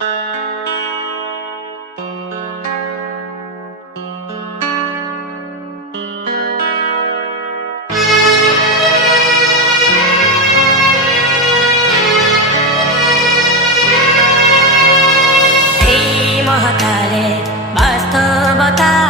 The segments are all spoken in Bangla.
もはれマストボタン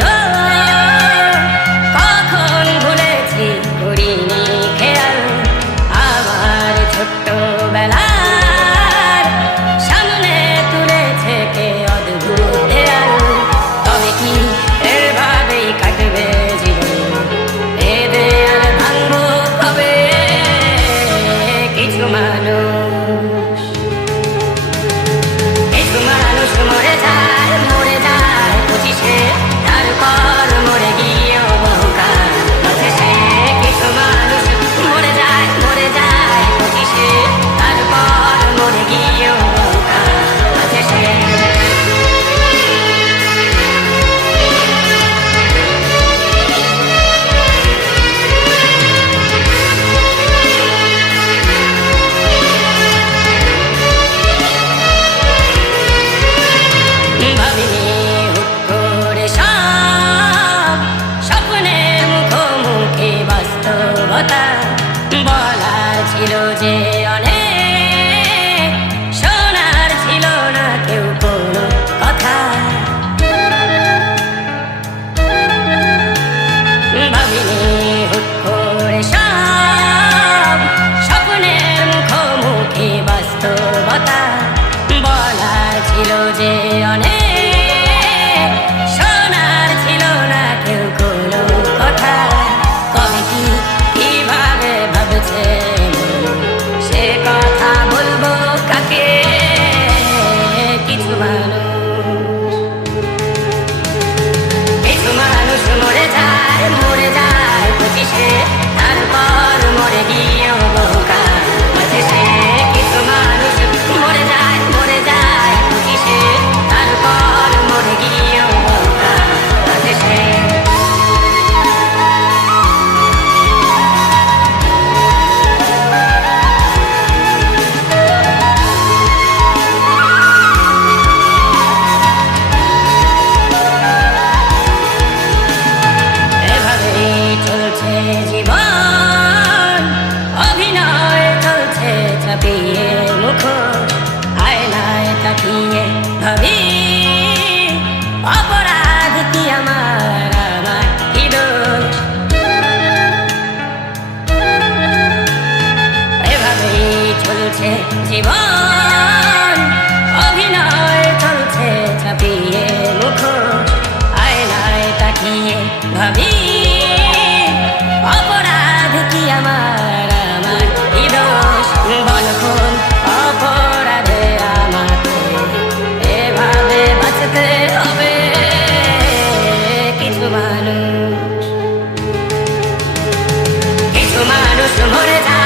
on চলছে জীবন। অভিনয় চলছে চাপিয়ে মুখ, আয়নায় তাকিয়ে ভাবি, অপরাধ কি আমার? এভাবে বাঁচতে কিছু মানুষ কিছু মানুষ মরে যায়।